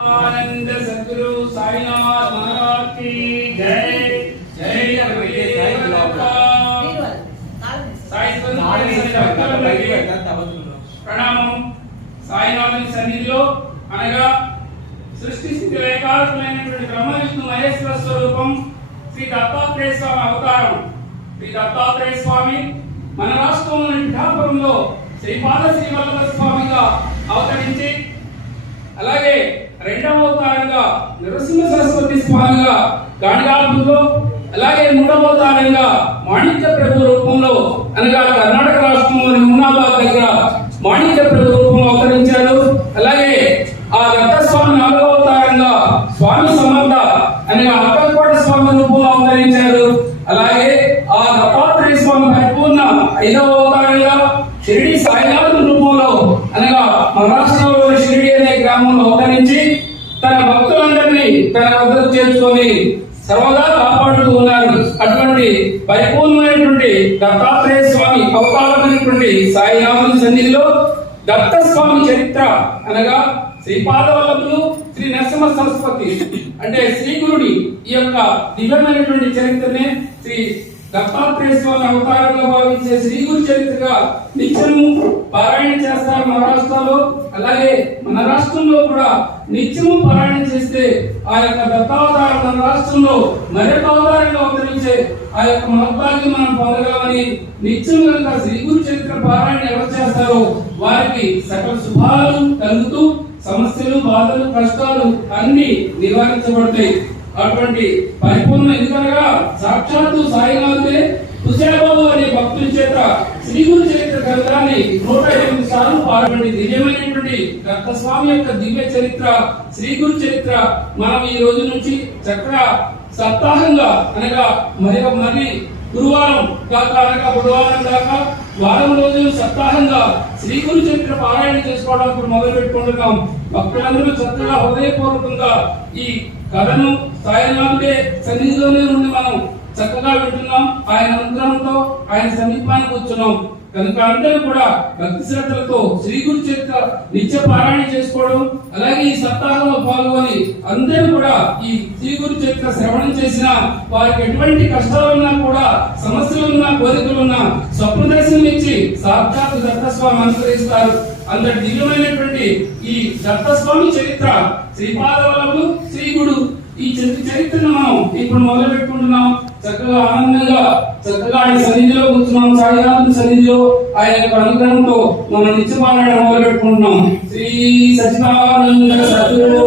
आनंद सद्गुरु साईनाथ महाराज की जय। जय ప్రణామం। సాయినాథుని సన్నిధిలో అనగా సృష్టి స్థితి ఏకాత్మైనటువంటి బ్రహ్మ విష్ణు మహేశ్వర స్వరూపం శ్రీ దత్తాత్రేయ స్వామి అవతారం। శ్రీ దత్తాత్రేయ స్వామి మన రాష్ట్రంలోని పిఠాపురంలో శ్రీపాద శ్రీవల్లభ స్వామిగా అవతరించి, అలాగే రెండవ అవతారంగా నరసింహ సరస్వతి స్వామిగా గాణగాపురంలో, అలాగే మూడవ అవతారంగా మాణిక్య ప్రభు రూపంలో అనగా కర్ణాటక రాష్ట్రంలోని మున్నాబాద్ దగ్గర మాణిక్య ప్రభు రూపంలో అవతరించారు। అలాగే ఆ దత్తస్వామి నాలుగవ అవతారంగా స్వామి సమర్థ అనగా అక్కలకోట స్వామి రూపంలో అవతరించారు। అలాగే ఆ దత్తాత్రేయ స్వామి పరిపూర్ణ ఐదవ అవతారంగా షిరిడి సాయినాథుని రూపంలో అనగా మహారాష్ట్రలోని షిరిడి అనే గ్రామంలో అవతరించి తన భక్తులందరినీ తన వద్దకు చేర్చుకొని సర్వదా కాపాడుతూ ఉన్నారు। అటువంటి పరిపూర్ణమైనటువంటి దత్తాత్రేయ స్వామి అవతారమైనటువంటి సాయినాథుని సన్నిధిలో దత్త స్వామి చరిత్ర అనగా శ్రీపాద వల్లభులు శ్రీ నరసింహ సరస్వతి అంటే శ్రీ గురుడి ఈ యొక్క దివ్యమైనటువంటి చరిత్రనే శ్రీ దత్తాత్రేయ స్వామి అవతారంగా భావించే శ్రీ గురు చరిత్రగా నిత్యము పారాయణ చేస్తారు మహారాష్ట్రలో। అలాగే మన రాష్ట్రంలో కూడా నిత్యము పారాయణ చేస్తే ఆ యొక్క దత్తావతారం మన రాష్ట్రంలో మరొక అవతారంగా అవతరించే ఆ యొక్క మహత్వాన్ని మనం పొందగలమని నిత్యం కనుక శ్రీ గురు చరిత్ర పారాయణ ఎవరు చేస్తారో వారికి సకల శుభాలు కలుగుతూ సమస్యలు బాధలు కష్టాలు అన్ని నివారించబడతాయి। అటువంటి పరిపూర్ణ ఎందుకనగా సాక్షాత్తు సాయినాథుడే కుశలబాబు అనే భక్తుల చేత శ్రీ గురు చరిత్ర గ్రంథాన్ని 108 సార్లు పాల్గొని దివ్యమైనటువంటి దత్తస్వామి యొక్క దివ్య చరిత్ర శ్రీ గురు చరిత్ర మనం ఈ రోజు నుంచి చక్కగా సప్తాహంగా అనగా మరి గురువారం దాకా అనగా బుధవారం దాకా వారం రోజులు సప్తాహంగా శ్రీ గురు చరిత్ర పారాయణ చేసుకోవడానికి మొదలు పెట్టుకుంటున్నాం। భక్తులందరూ చక్కగా హృదయపూర్వకంగా ఈ కథను సాయినాథుడే సన్నిధిలోనే ఉండి మనం చక్కగా వింటున్నాం। ఆయన అనుగ్రహంతో ఆయన సమీపానికి కూర్చున్నాం కనుక అందరూ కూడా భక్తి శ్రద్ధలతో శ్రీ గురు చరిత్ర నిత్య పారాయణ చేసుకోవడం, అలాగే ఈ సప్తాహంలో పాల్గొని అందరూ కూడా ఈ శ్రీ గురు చరిత్ర శ్రవణం చేసిన వారికి ఎటువంటి కష్టాలున్నా కూడా సమస్యలున్నా కోరికలున్నా స్వప్న దర్శనం ఇచ్చి సాక్షాత్ దత్తస్వామి అనుగ్రహిస్తారు। అంతటి దివ్యమైనటువంటి ఈ దత్తస్వామి చరిత్ర శ్రీపాద వల్లభులు శ్రీ గురు ఈ చరిత్రను మనం ఇప్పుడు మొదలు పెట్టుకుంటున్నాం। చక్కగా ఆనందంగా చక్కగా ఆయన సన్నిధిలో కూర్చున్నాం, సాయినాథుని సన్నిధిలో ఆయన యొక్క అనుగ్రహంతో మనం నిత్య పారాయణ మొదలు పెట్టుకుంటున్నాం। శ్రీ సచిదానంద సద్గురు